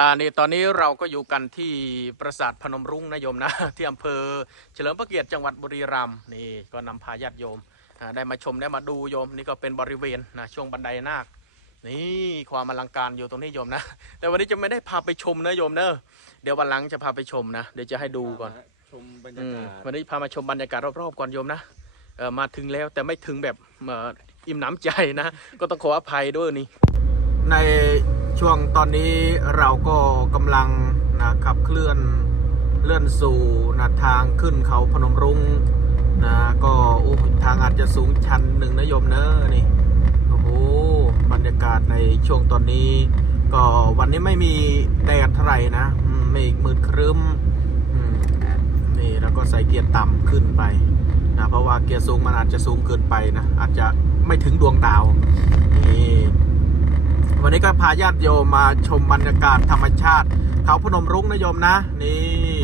อ่านี่ตอนนี้เราก็อยู่กันที่ปราสาทพนมรุ้งนะโยมนะที่อำเภอเฉลิมพระเกียรติจังหวัดบุรีรัมย์นี่ก็นำพาญาติโยมอ่าได้มาชมได้มาดูโยมนี่ก็เป็นบริเวณนะช่วงบันไดนาคนี่ความอลังการอยู่ตรงนี้โยมนะ แต่วันนี้จะไม่ได้พาไปชมนะโยมเนอะเดี๋ยววันหลังจะพาไปชมนะ เดี๋ยวจะให้ดูก่อนชมบรรยาอืมกาศวันนี้พามาชมบรรยากาศรอบๆก่อนโยมนะเออมาถึงแล้วแต่ไม่ถึงแบบเอ่ออิ่มหน้ำใจนะ ก็ต้องขออภัยด้วยนี่ ในช่วงตอนนี้เราก็กำลังนะขับเคลื่อนเลื่อนสู่นะทางขึ้นเขาพนมรุ้งนะก็อทางอาจจะสูงชันหนึ่งนะโยมเนอะนี่โอ้โหบรรยากาศในช่วงตอนนี้ ก็วันนี้ไม่มีแดดเท่าไหร่นะอืมเมฆมืดครึ้มนี่เราก็ใส่เกียร์ต่ำขึ้นไปนะเพราะว่าเกียร์สูงมันอาจจะสูงเกินไปนะอาจจะไม่ถึงดวงดาวนี่ วันนี้ก็พาญาติโยมมาชมบรรยากาศธรรมชาติ เขาพนมรุ้งนะโยมนะ นี่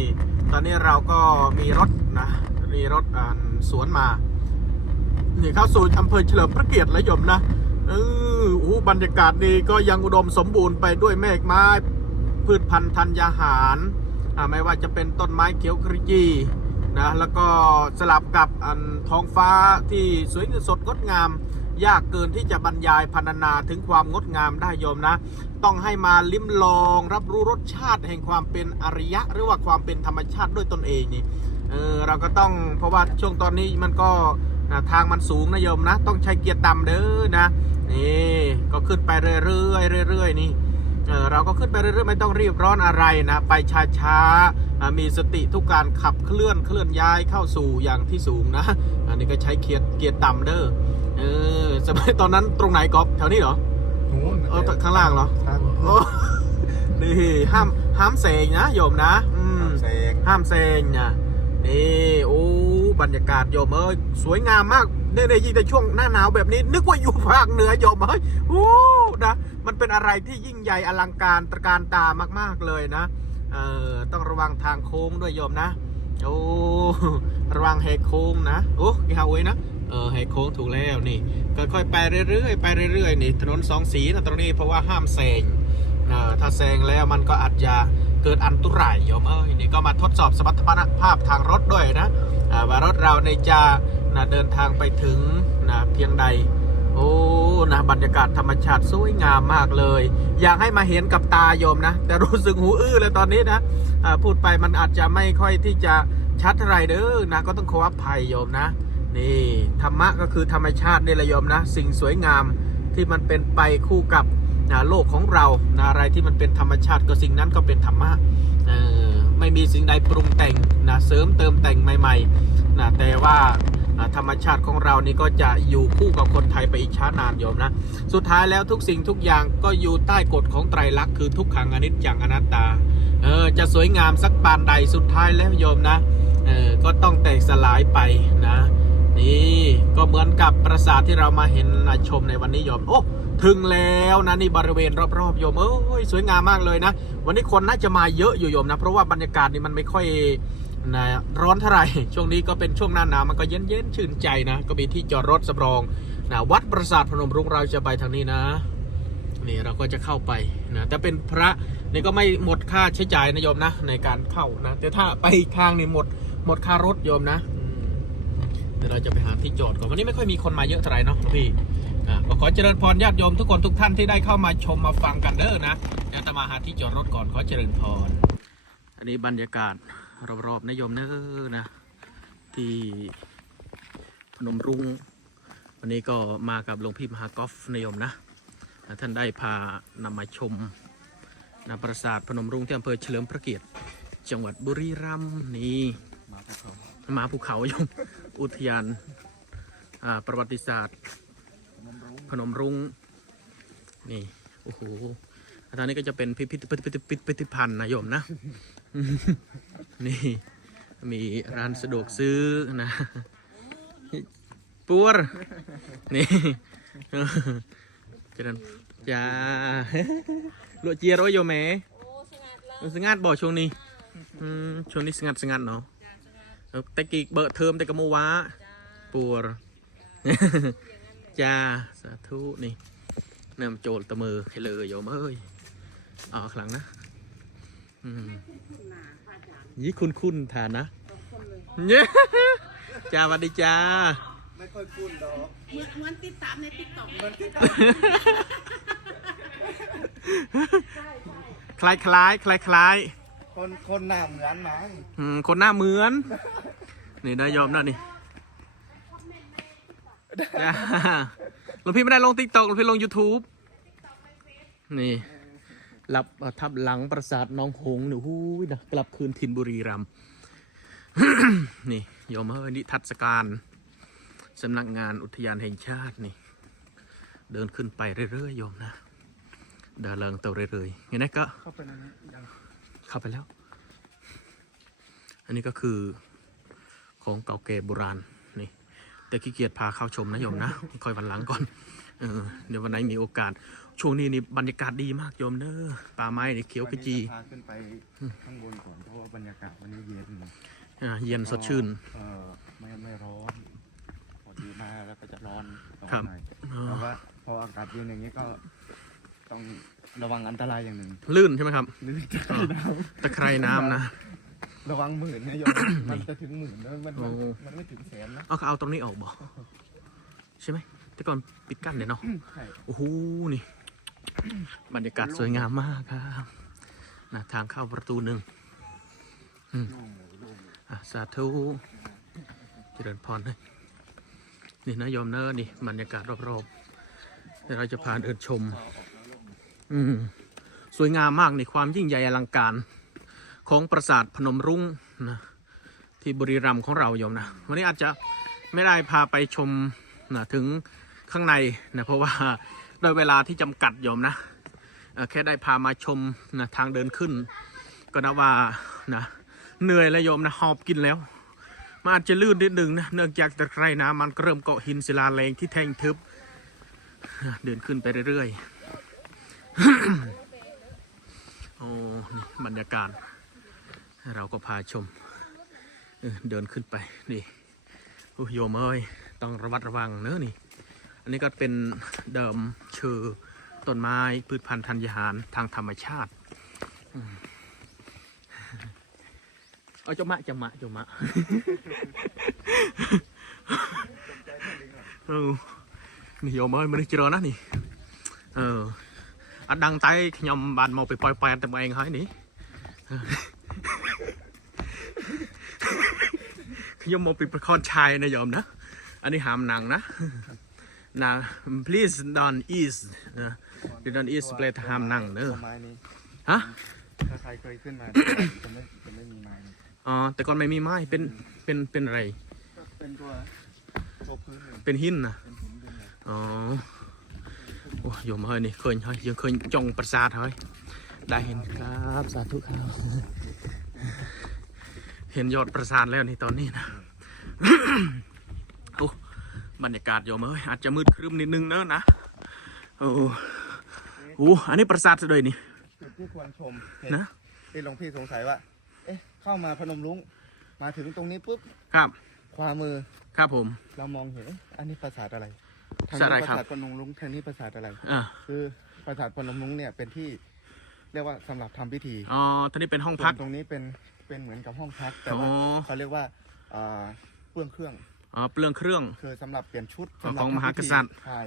ตอนนี้เราก็มีรถนะมีรถอ่าสวนมา นี่เข้าสู่อำเภอเฉลิมพระเกียรติแล้วโยมนะเออโอ้บรรยากาศนี้ก็ยังอุดมสมบูรณ์ไปด้วยเมฆไม้พืชพันธุ์ธัญญาหารอ่าไม่ว่าจะเป็นต้นไม้เขียวขจีนะแล้วก็สลับกับอันท้องฟ้าที่สวยสดงดงาม ยากเกินที่จะบรรยายพรรณนาถึงความงดงามได้โยมนะ ต้องให้มาลิ้มลอง รับรู้รสชาติแห่งความเป็นอริยะ หรือว่าความเป็นธรรมชาติด้วยตนเองนี่เออเราก็ต้องเพราะว่าช่วงตอนนี้มันก็นะทางมันสูงนะโยมนะ ต้องใช้เกียร์ต่ำเด้อนะนี่ก็ขึ้นไปเรื่อยๆเรื่อยๆนี่เออเราก็ขึ้นไปเรื่อยๆไม่ต้องรีบร้อนอะไรนะ ไปช้าๆอ่ามีสติทุกการขับเคลื่อนเคลื่อนย้ายเข้าสู่อย่างที่สูงนะ อันนี้ก็ใช้เกียร์เกียร์ต่ำเด้อ เออสมัยตอนนั้นตรงไหนก๊อฟแถวนี้เหรอนู้นเออข้างล่างเหรอทางโอ้นี่ห้ามห้ามเสงนะโยมนะอืมแสงห้ามเซงนะนี่โอ้บรรยากาศโยมเอ้ยสวยงามมากเนี่ยเนี่ยยิ่งในช่วงหน้าหนาวแบบนี้ นึกว่าอยู่ภาคเหนือโยมเอ้ยโอ้นะมันเป็นอะไรที่ยิ่งใหญ่อลังการตระการตามาก ๆเลยนะเออต้องระวังทางโค้งด้วยโยมนะ โอ้ระวังแหกโค้งนะโอ้ยฮาเว้ยนะเออแหกโค้งถูกแล้วนี่ก็ค่อยไปเรื่อยๆไปเรื่อยๆนี่ถนนสองสีนะตรงนี้เพราะว่าห้ามแซงเออถ้าแซงแล้วมันก็อาจจะเกิดอันตรายโยมเอ้ยนี่ก็มาทดสอบสมรรถภาพทางรถด้วยนะว่ารถเราในจะนะเดินทางไปถึงนะเพียงใด โอ้ นะบรรยากาศธรรมชาติสวยงามมากเลย อยากให้มาเห็นกับตาโยมนะ แต่รู้สึกหูอื้อเลยตอนนี้นะอ่าพูดไปมันอาจจะไม่ค่อยที่จะชัดเท่าไรเด้อนะก็ต้องขออภัยโยมนะ นี่ธรรมะก็คือธรรมชาตินี่แหละโยมนะ สิ่งสวยงามที่มันเป็นไปคู่กับนะโลกของเรานะอะไรที่มันเป็นธรรมชาติก็สิ่งนั้นก็เป็นธรรมะไม่มีสิ่งใดปรุงแต่งนะเสริมเติมแต่งใหม่ๆนะแต่ว่า ธรรมชาติของเรานี่ก็จะอยู่คู่กับคนไทยไปอีกช้านานโยมนะ สุดท้ายแล้วทุกสิ่งทุกอย่างก็อยู่ใต้กฎของไตรลักษณ์คือทุกขังอนิจจังอนัตตาเออจะสวยงามสักปานใดสุดท้ายแล้วโยมนะเออก็ต้องแตกสลายไปนะนี่ก็เหมือนกับปราสาทที่เรามาเห็นชมในวันนี้โยมโอ้ถึงแล้วนะนี่บริเวณรอบๆโยมเอ้ยสวยงามมากเลยนะ วันนี้คนน่าจะมาเยอะอยู่โยมนะ เพราะว่าบรรยากาศนี่มันไม่ค่อย นะร้อนเท่าไหร่ ช่วงนี้ก็เป็นช่วงหน้าหนาวมันก็เย็นๆชื่นใจนะ ก็มีที่จอดรถสำรองนะวัดปราสาทพนมรุ้งเราจะไปทางนี้นะนี่เราก็จะเข้าไปนะแต่เป็นพระนี่ก็ไม่หมดค่าใช้จ่ายนะโยมนะ ในการเข้านะ แต่ถ้าไปอีกทางนี่หมดหมดค่ารถโยมนะเดี๋ยวเราจะไปหาที่จอดก่อนวันนี้ไม่ค่อยมีคนมาเยอะเท่าไหร่เนาะพี่อะก็ขอเจริญพรญาติโยมทุกคนทุกท่านที่ได้เข้ามาชมมาฟังกันเด้อนะเดี๋ยวจะมาหาที่จอดรถก่อนขอเจริญพรอันนี้บรรยากาศ รอบๆนะโยมเด้อนะ ที่พนมรุง้งวันนี้ก็มากับหลวงพี่มหากอฟนะโยมนะ ท่านได้พานำมาชมนะปราสาทพนมรุ้งที่อำเภอเฉลิมพระเกียรติ จังหวัดบุรีรัมย์นี่มาภูเขามาภูเขาโยมอุทยานประวัติศาสตร์ พนมรุ้งนี่โอ้โหตอนนี้ก็จะเป็นพิพิธพิพิธพิพิธภัณฑ์นะโยมนะ นี่มีร้านสะดวกซื้อนะปัวรนี่เจริญจ้าลวกเจียร้อยโยมแม่สงัดบ่ช่วงนี้ช่วงนี้สงัดสงัดเนาะแต่กีเบอร์เทอมแต่กโมวะปัวรจ้าสาธุนี่นำโจลตะมือให้เลยโยมเอ้ยเอาข้างหลังนะอืม ย์ยี่คุณคุณฐานนะสองคนเลยเย้จ้าสวัสดีจ้า ไม่ค่อยคุ้นดอกเหมือนเหมือนติดตามในติ๊กต็อกมันที่คล้ายคล้ายคล้ายคล้ายคนคนหน้าเหมือนมั้งๆอืมคนหน้าเหมือน นี่ได้ยอมนะนี่จ้าหลวงพี่ไม่ได้ลงติ๊กต็อกหลวงพี่ลง YouTube นี่รับ เอ่อทับหลังปราสาทหน้องหงส์นี่หูยนะกลับคืนถิ่นบุรีรัมย์นี่โยมเฮ้ยนิทัศการสำนักงานอุทยานแห่งชาตินี่ เดินขึ้นไปเรื่อยๆโยมนะเดินเลิงเต่าเรื่อยๆงั้นนะก็เข้าไปในนั้นยังเข้าไปแล้ว อันนี้ก็คือของเก่าแก่โบราณนี่ แต่ขี้เกียจพาเข้าชมนะโยมนะคอยวันหลังก่อน เออเดี๋ยววันไหนมีโอกาส ช่วงนี้นี่บรรยากาศดีมากโยมเนอะป่าไม้นี่เขียวขจี วันนี้จะพาขึ้นไปข้างบนก่อนเพราะว่าบรรยากาศวันนี้เย็นอ่าเย็นสดชื่น เออไม่ไม่ร้อนพอดีมาแล้วก็จะร้อนต่อครับ หน่อยอ๋อแต่ว่าพออากาศเย็นอย่างนี้ก็ต้องระวังอันตรายอย่างหนึ่งลื่นใช่ไหมครับลื่นจะน้ตะไคร่น้ำนะำระวังหมื่นนะโยมมันจะถึงหมื่นแล้วมันมันโอ้ มันไม่ถึงแสนนะเอาเอาตรงนี้ออกบ่ใช่ไหม แต่ก่อนปิดกั้นเนี่ยเนาะใช่โอ้โหนี่ บรรยากาศสวยงามมากครับนะทางเข้าประตูหนึ่งอืมอะสาธุเจริญพรให้นี่นะโยมเนอะนี่บรรยากาศรอบๆเดี๋ยวเราจะพาเดินชม อืมสวยงามมากในความยิ่งใหญ่อลังการ ของปราสาทพนมรุ้งนะที่บุรีรัมย์ของเราโยมนะ วันนี้อาจจะไม่ได้พาไปชมนะถึง ข้างในนะเพราะว่าโดยเวลาที่จำกัดโยมนะแค่ได้พามาชมนะทางเดินขึ้น ก็นับว่านะเหนื่อยแล้วโยมนะหอบกินแล้วมันอาจจะลื่นนิดหนึ่งนะเนื่องจากตะไคร่น้ำมันเริ่มเกาะหินศิลาแรงที่แทงทึบ เดินขึ้นไปเรื่อยๆโอ้บรรยากาศ เราก็พาชม เดินขึ้นไปนี่โยมเอ้ยต้องระมัดระวังเนอะนี่ อันนี้ก็เป็นเดิมเชือต้นไม้พืชพันธุ์ธัญญาหารทางธรรมชาติเอาจมาเจมาเจมาเออนี่โยมเอ้ยมันได้เจอนะนี่เอออัดดังไตยำบานมาไปปล่อยแปลนแต่มาเองให้นี่ยมมปิดประคอนชายนะยอมนะ อันนี้หามหนังนะ นะ please don't eat นะ don't eat เปลทหามหนังเนอะไม้นี้ฮะถ้าใครเคยขึ้นมาจะไม่จะไม่มีไม้นี้อ๋อแต่ก่อนไม่มีไม้เป็นเป็นเป็นอะไรก็เป็นตัวโชกพื้นเลยเป็นหินนะเป็นหินเป็นอะไรอ๋อโอ้ยมเฮ้ยนี่เคยเฮ้ยยังเคยจองประสาทเฮ้ยได้เห็นครับสาธุครับเห็นยอดประสาทแล้วนี่ตอนนี้นะโอ้ บรรยากาศโยมเอ้ยอาจจะมืดครึ้มนิดนึงเนอะนะโอ้โหอันนี้ประสาทเลยนี่จุดที่ควรชมเห็นะที่หลวงพี่สงสัยว่า เอ๊ะ เข้ามาพนมรุ้งมาถึงตรงนี้ปุ๊บครับ ขวามือครับผม เรามองเห็นเอ๊ะอันนี้ปราสาทอะไรปราสาทอะไรครับปราสาทพนมรุ้งทางนี้ปราสาทอะไรอ่าคือปราสาทพนมรุ้งเนี่ยเป็นที่เรียกว่าสำหรับทำพิธีอ๋อตอนนี้เป็นห้องส่วพักนตรงนี้เป็นเป็นเหมือนกับห้องพักแต่อ๋อว่าเขาเรียกว่าอ่าเปลืองเครื่อง อ๋อเปลืองเครื่อง คือสำหรับเปลี่ยนชุดของสำหรับของมหากทำพิธีษัตริย์ ใช่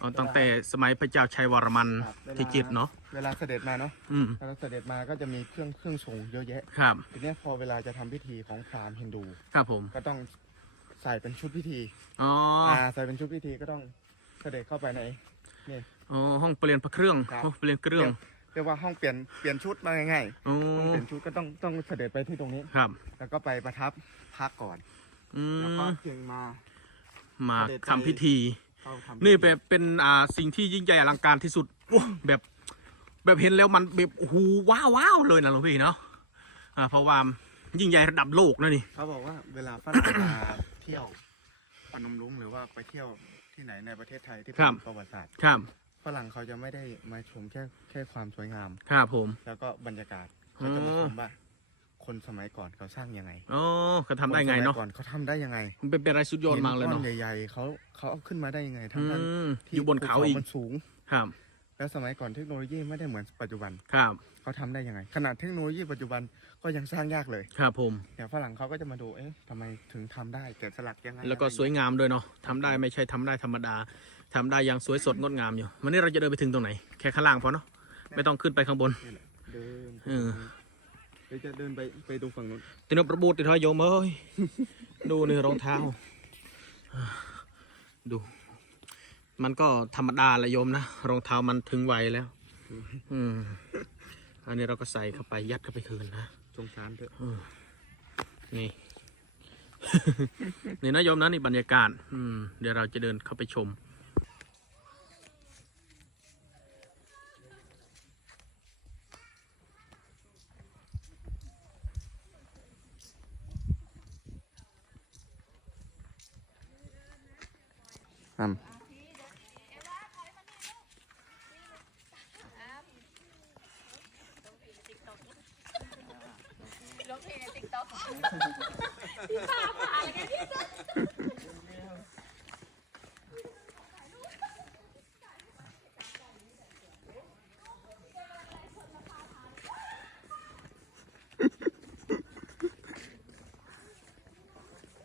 อ๋อตั้งแต่สมัยพระเจ้าชัยวรมันครับเวลา ที่จิตรเนาะเวลาเสด็จมาเนาะอืมเวลาเสด็จมาก็จะมีเครื่องเครื่องทรงเยอะแยะ ครับ ทีเนี้ยพอเวลาจะทำพิธีของพราหมณ์ฮินดู ครับผมก็ต้องใส่เป็นชุดพิธีอ๋ออ่าใส่เป็นชุดพิธีก็ต้องเสด็จเข้าไปในนี่ อ๋อห้องเปลี่ยนพระเครื่องครับ ห้องเปลี่ยนเครื่องเรียกว่าห้องเปลี่ยนเปลี่ยนชุดมาง่ายอ๋อๆห้องเปลี่ยนชุดก็ต้องต้องเสด็จไปที่ตรงนี้ ครับ แล้วก็ไปประทับพักก่อน อืแล้วก็มจึงมามาเสด็จไปทำพิธี เข้าทำนี่เป็นเป็นอ่าสิ่งที่ยิ่งใหญ่อลังการที่สุดโอ้แบบ แบบเห็นแล้วมันแบบโอ้โหว้าวว้าวเลยนะหลวงพี่เนาะอ่าเพราะว่ายิ่งใหญ่ระดับโลกนะนี่ เขาบอกว่าเวลาฝรั่งมาเที่ยวพนมรุ้งหรือว่าไปเที่ยวที่ไหนในประเทศไทยที่เป็นประวัติศาสตร์ครับฝรั่งเขาจะไม่ได้มาชมแค่แค่ความสวยงาม ครับผม แล้วก็บรรยากาศเขาจะมาชมว่า คนสมัยก่อนเขาสร้างยังไงอ๋อเขาทำได้ไงเนาะคสมัยก่อนเขาทำได้ยังไง มันเป็นเป็นอะไรสุดยอดมากเลยหินก้เนาะอนใหญ่ๆเขาเขาเอาขึ้นมาได้ยังไงอืทั้งนั้นมที่อยู่บนเขาอีกมันสูง ครับแล้วสมัยก่อนเทคโนโลยีไม่ได้เหมือนปัจจุบันครับเขาทำได้ยังไง ขนาดเทคโนโลยีปัจจุบันก็ยังสร้างยากเลยครับผม เนี่ยฝรั่งเขาก็จะมาดูเอ๊ะทำไมถึงทำได้แกะสลักยังไงแล้วก็อะไรสวยงามด้วยเนาะทำได้ไม่ใช่ทำได้ธรรมดาทำได้อย่างสวยสดงดงามอยู่ วันนี้เราจะเดินไปถึงตรงไหน แค่ข้างล่างพอเนาะ ไม่ต้องขึ้นไปข้างบน นี่แหละเดินเออ เดี๋ยวจะเดินไปไปดูฝั่งนู้นตินบระบูดติดทอยโยมเอ้ย ดูนี่รองเท้า ดู มันก็ธรรมดาแหละโยมนะ รองเท้ามันถึงวัยแล้ว อืม อันนี้เราก็ใส่เข้าไปยัดเข้าไปคืนนะสงสารเถอะนี่ นี่นะโยมนะนี่บรรยากาศ อืม เดี๋ยวเราจะเดินเข้าไปชม อืม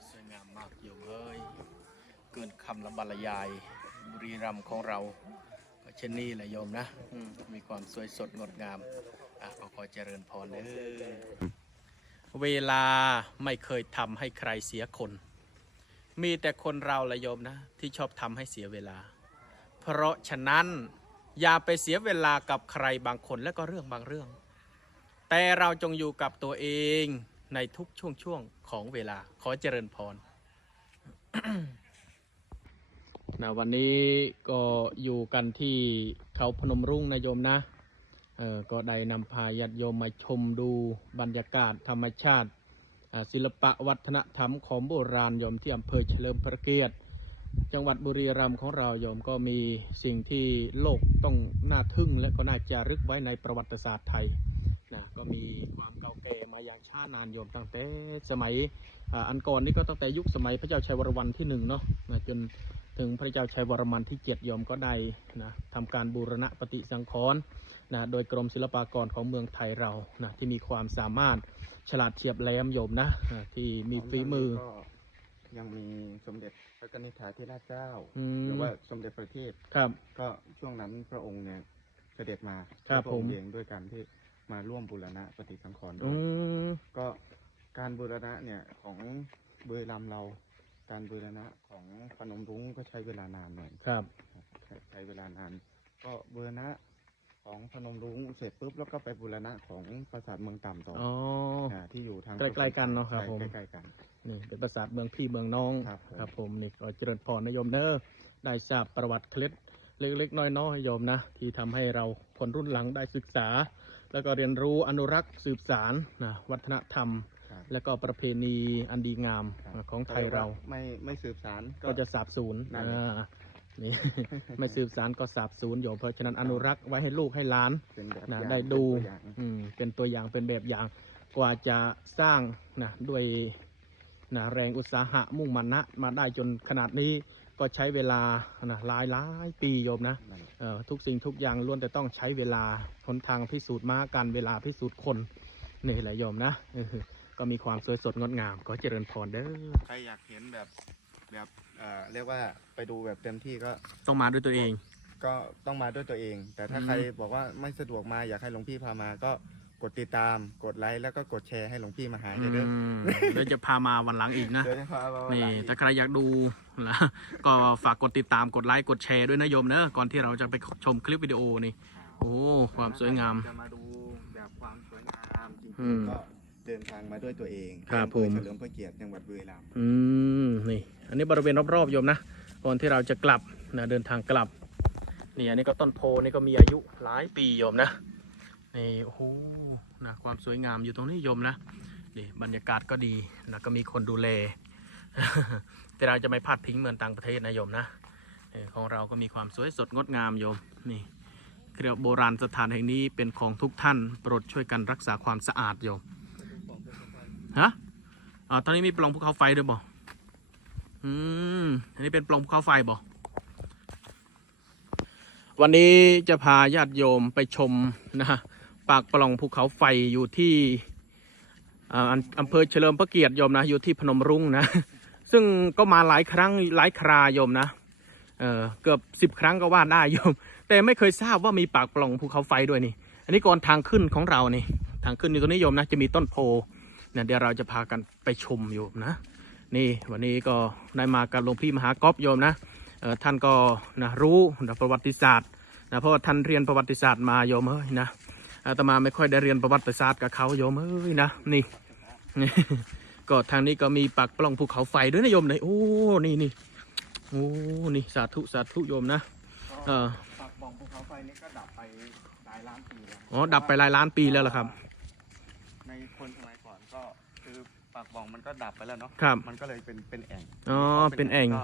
สวยงามมากโยมเอ้ย เกินคำละบ รรยายบุรีรัมย์ของเราก็เช่นนี้แหละโยมนะอืมมีความสวยสดงดงามอะก็ขอเจริญพรเด้อเวลาไม่เคยทำให้ใครเสียคน มีแต่คนเราละโยมนะ ที่ชอบทำให้เสียเวลา เพราะฉะนั้นอย่าไปเสียเวลากับใครบางคนและก็เรื่องบางเรื่อง แต่เราจงอยู่กับตัวเองในทุกช่วงช่วงๆของเวลาขอเจริญพร นะวันนี้ก็อยู่กันที่เขาพนมรุ่งนะโยมนะเออก็ได้นำพาญาติโยมมาชมดูบรรยากาศธรรมชาติ ศิลปะวัฒนธรรมของโบราณโยมที่อำเภอเฉลิมพระเกียรติ จังหวัดบุรีรัมย์ของเราโยมก็มีสิ่งที่โลกต้องน่าทึ่งและก็น่าจะรึกไว้ในประวัติศาสตร์ไทยนะก็มีความเก่าแก่มาอย่างช้านานโยมตั้งแต่สมัย อ่าอันก่อนนี่ก็ตั้งแต่ยุคสมัยพระเจ้าชัยวรมันที่หนึ่งเนาะนะจนถึงพระเจ้าชัยวรมันที่เจ็ดโยมก็ได้นะทำการบูรณะปฏิสังขรณ์นะโดยกรมศิลปากรของเมืองไทยเรานะที่มีความสามารถฉลาดเฉียบแหลมโยมนะอ่าที่มีฝีมือก็ยังมีสมเด็จพระกนิษฐาธิราชเจ้าอืมหรือว่าสมเด็จพระเทพครับ ก็ช่วงนั้นพระองค์เนี่ยเสด็จมาครับพระองผมค์เองด้วยกันที่มาร่วมบูรณะปฏิสังขรณ์ด้อืวยมก็ การบูรณะเนี่ยของบุรีรัมย์เรา การบูรณะของพนมรุ้งก็ใช้เวลานานหน่อยครับครับใช้ใช้เวลานาน ก็บูรณะของพนมรุ้งเสร็จปุ๊บแล้วก็ไปบูรณะของปราสาทเมืองต่ำต่ออ๋อาที่อยู่ทางใกล้ๆกันเนอะครับใช่ผม ใกล้ๆกัน นี่เป็นปราสาทเมืองพี่เมืองน้องครับผมผมนี่ก็เจริญพรนะโยมเนอะได้ทราบประวัติเคล็ดเล็กๆ น้อยๆโยมนะ ที่ทำให้เราคนรุ่นหลังได้ศึกษา แล้วก็เรียนรู้อนุรักษ์สืบสารนะวัฒนธรรมครับ และก็ประเพณีอันดีงามครับของไทยเรา ไม่ไม่สืบสาร ก็จะสาบสูญนั่นแหละ อ่านี่ ไม่สืบสารก็สาบสูญโยมเพราะฉะนั้นอนุรักษ์ไว้ให้ลูกให้หลาน เป็นแบบนะอย่างได้ดูเป็นตัวอย่าง อืมเป็นตัวอย่างเป็นแบบอย่างกว่าจะสร้างนะด้วยนะแรงอุตสาหะมุ่งมั่นนะมาได้จนขนาดนี้ก็ใช้เวลานะหลายหลายปีโยมนะนั่นแหละ เอ่อทุกสิ่งทุกอย่างล้วนแต่ต้องใช้เวลาหนทางพิสูจน์มาการเวลาพิสูจน์คนนี่แหละโยมนะเออ ก็มีความสวยสดงดงามก็เจริญพรเด้อใครอยากเห็นแบบแบบเอ่อเรียกว่าไปดูแบบเต็มที่ก็ต้องมาด้วยตัวเอง ก็ต้องมาด้วยตัวเอง แต่ถ้าอืม ใครบอกว่าไม่สะดวกมาอยากให้หลวงพี่พามาก็กดติดตามกดไลค์แล้วก็กดแชร์ให้หลวงพี่มาหาอืเด้อมเดี๋ยวจะพามาวันหลังอีกนะเดี๋ยวจะพามาวันนี่หลังอีก ถ้าใครอยากดูนะก็ฝากกดติดตามกดไลค์กดแชร์ด้วยนะโยมเนอะก่อนที่เราจะไปชมคลิปวิดีโอนี่ โอ้ความสวยงาม จะมาดูแบบความสวยงามจริอืงมๆก็ เดินทางมาด้วยตัวเองครับอำเภอผม เฉลิมพระเกียรติจังหวัดบุรีรัมย์อืมนี่ อันนี้บริเวณรอบๆโยมนะก่อนที่เราจะกลับนะเดินทางกลับนี่อันนี้ก็ต้นโพนี่ก็มีอายุหลายปีโยมนะนี่โอ้โหนะความสวยงามอยู่ตรงนี้โยมนะนี่บรรยากาศก็ดีนะก็มีคนดูแล แต่เราจะไม่พลาดทิ้งเหมือนต่างประเทศนะโยมนะเออของเราก็มีความสวยสดงดงามโยมนี่เรียกว่าโบราณสถานแห่งนี้เป็นของทุกท่าน โปรดช่วยกันรักษาความสะอาดโยม ฮะอ่าตอนนี้มีปล่องภูเขาไฟด้วยบ่อืมอันนี้เป็นปล่องภูเขาไฟบ่วันนี้จะพาญาติโยมไปชมนะปากปล่องภูเขาไฟอยู่ที่อ่าอำเภอเฉลิมพระเกียรติโยมนะ อยู่ที่พนมรุ้งนะ ซึ่งก็มาหลายครั้งหลายคราโยมนะเออเกือบสิบครั้งก็ว่าได้โยม แต่ไม่เคยทราบว่ามีปากปล่องภูเขาไฟด้วยนี่ อันนี้ก่อนทางขึ้นของเรานี่ ทางขึ้นอยู่ตรงนี้โยมนะ จะมีต้นโพ เนี่ยเดี๋ยวเราจะพากันไปชมโยมนะ นี่วันนี้ก็ได้มากับหลวงพี่มหากอบโยมนะเออท่านก็นะรู้นะประวัติศาสตร์นะเพราะว่าท่านเรียนประวัติศาสตร์มาโยมเอ้ยนะอาตมาไม่ค่อยได้เรียนประวัติศาสตร์กับเขาโยมเอ้ยนะนี่ก็ทางนี้ก็มีปากปล่องภูเขาไฟด้วยนะโยมเลยโอ้นี่นี่โอ้นี่สาธุสาธุโยมนะเออปากบ่องภูเขาไฟนี่ก็ดับไปหลายล้านปีแล้วอ๋อดับไปหลายล้านปีแล้วเหรอครับ ในคนสมัยก่อนก็คือปากบ่องมันก็ดับไปแล้วเนาะครับมันก็เลยเป็นเป็นแอ่งอ๋อเป็นแอ่งก็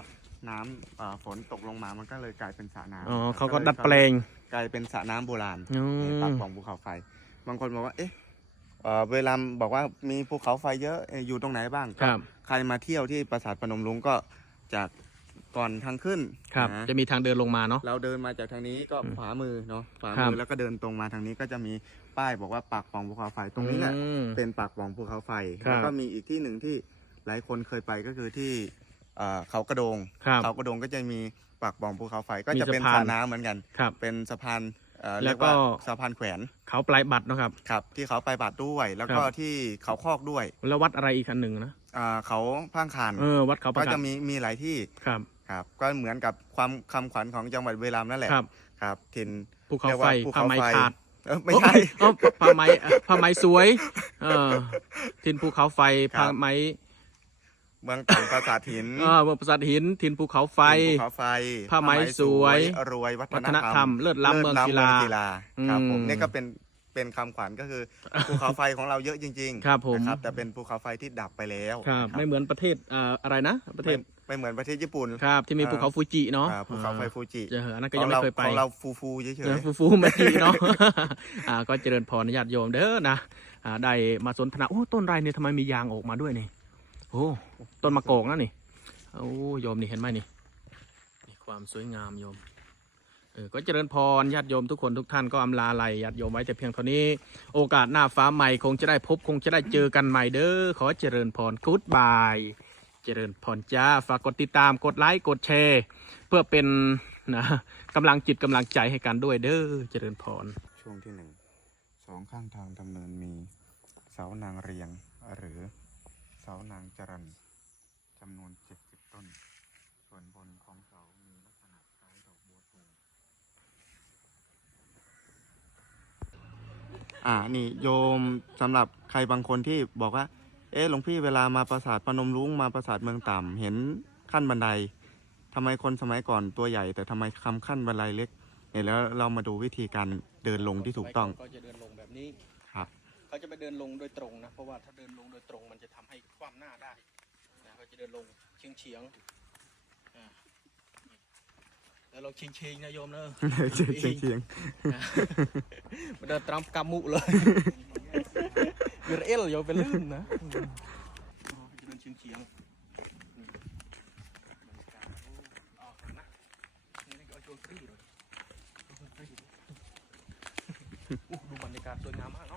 น้ำเอ่อฝนตกลงมามันก็เลยกลายเป็นสระน้ำอ๋อเขาก็ดัดแปลง กลายเป็นสระน้ำโบราณอืในมปากบ่องภูเขาไฟ บางคนบอกว่าเอ๊ะเอ่อเวลาบอกว่ามีภูเขาไฟเยอะเอ่ออยู่ตรงไหนบ้างครับ ใครมาเที่ยวที่ปราสาทพนมรุ้งก็จาก ก่อนทางขึ้นครับนะจะมีทางเดินลงมาเนาะ เราเดินมาจากทางนี้ก็อืมขวามือเนาะขวาครัมืบอแล้วก็เดินตรงมาทางนี้ก็จะมีป้ายบอกว่าปากป่องภูเขาไฟตรงนี้แหละอืมเป็นปากป่องภูเขาไฟครับแล้วก็มีอีกที่หนึ่งที่หลายคนเคยไปก็คือที่เอ่อเขากระโดงครับเขากระโดงก็จะมีปากป่องภูเขาไฟก็มีจะเป็นสะพานสระน้ำเหมือนกัน ครับ เป็นสะพานเอ่อแล้เรีวยกว่าก็สะพานแขวนเขาปลายบัตรเนาะครับ ครับ ที่เขาไปบาดด้วย แล้วก็ครับ ที่เขาคอกด้วยแล้ววัดอะไรอีกอันหนึ่งนะอ่าเขาพังคานเออวัดเขาปก็ระกาจะศมีมีหลายที่ ครับ ครับก็เหมือนกับความคำขวัญของจังหวัดบุรีรัมย์นั่นแหละครับ ครับถิ่นภูเขาเรียกไฟว่าภูผ้าเขาไหมไฟขาดเออไม่ใช่ เอ้าผ้าไหมผ้าไหมสวย เออทินภูเขาไฟครับ ผ้าไหมเมืองต่างปราสาทหินเออเมืองปราสาทหินทินภูเขาไฟ ถิ่นภูเขาไฟผ้าไหมสวยรวยวัวัฒฒนนธธรรรรมมเลิศล้ำเมืองกีฬากีฬาครับผมอืมนี่ก็เป็นเป็นคำขวัญก็คือภูเขาไฟของเราเยอะจริงๆครับผม นะครับแต่เป็นภูเขาไฟที่ดับไปแล้วครับ นะไม่เหมือนประเทศอ่าอะไรนะ ประเทไม่ศ ไม่เหมือนประเทศญี่ปุ่น ครับที่มีภูเขาฟูจิเนาะอ่าภูเขาไฟฟูจิเอออันนั้นก็ขยัองงไม่เราเคยไป ของเราฟูฟูๆเฉยเออฟูฟูๆไม่ดีเนาะ อ่า ก็เจริญพรญาติโยมเด้อนะ อ่า ได้มาสนทนาโอ้ต้นไรเนี่ยทำไมมียางออกมาด้วยนี่ โอ้ต้นมะกอกนะนี่ โอ้โยมนี่เห็นไหมนี่นี่ความสวยงามโยม เออ ก็เจริญพรญาติโยมทุกคนทุกท่านก็อำลาไลญาติโยมไว้แต่เพียงเท่านี้ โอกาสหน้าฟ้าใหม่คงจะได้พบคงจะได้เจอกันใหม่เด้อ ขอเจริญพรกู๊ดบาย เจริญพรจ้า ฝากกดติดตามกดไลค์กดแชร์ เพื่อเป็นนะกำลังจิตกำลังใจให้กันด้วยเด้อเจริญพร ช่วงที่หนึ่งสองข้างทางดำเนินมีเสานางเรียงหรือเสานางจรันจำนวนเจ็ดสิบต้น ส่วนบนของเสามีลักษณะคล้ายดอกบัวตูมอ่านี่โยมสำหรับใครบางคนที่บอกว่า เอ๊ะหลวงพี่เวลามาปราสาทพนมรุ้งมาปราสาทเมืองต่ำเห็นขั้นบันไดทำไมคนสมัยก่อนตัวใหญ่ แต่ทำไมคำขั้นบันไดเล็กเนี่ยแล้วเรามาดูวิธีการเดินลงที่ถูกต้องก็จะเดินลงแบบนี้ ครับ เขาจะไปเดินลงโดยตรงนะ เพราะว่าถ้าเดินลงโดยตรงมันจะทำให้คว่ำหน้าได้นะก็จะเดินลงเฉียงเฉียงๆอ่าแล้วเราเฉียงเฉียงๆนะโยมเนอะ เชียงเชียงเชียงมาเดินตามกำมุเลย เรืเอลเดี๋ยวไปลื่นนะดูบรรยากาศสวยงามมากเนาะ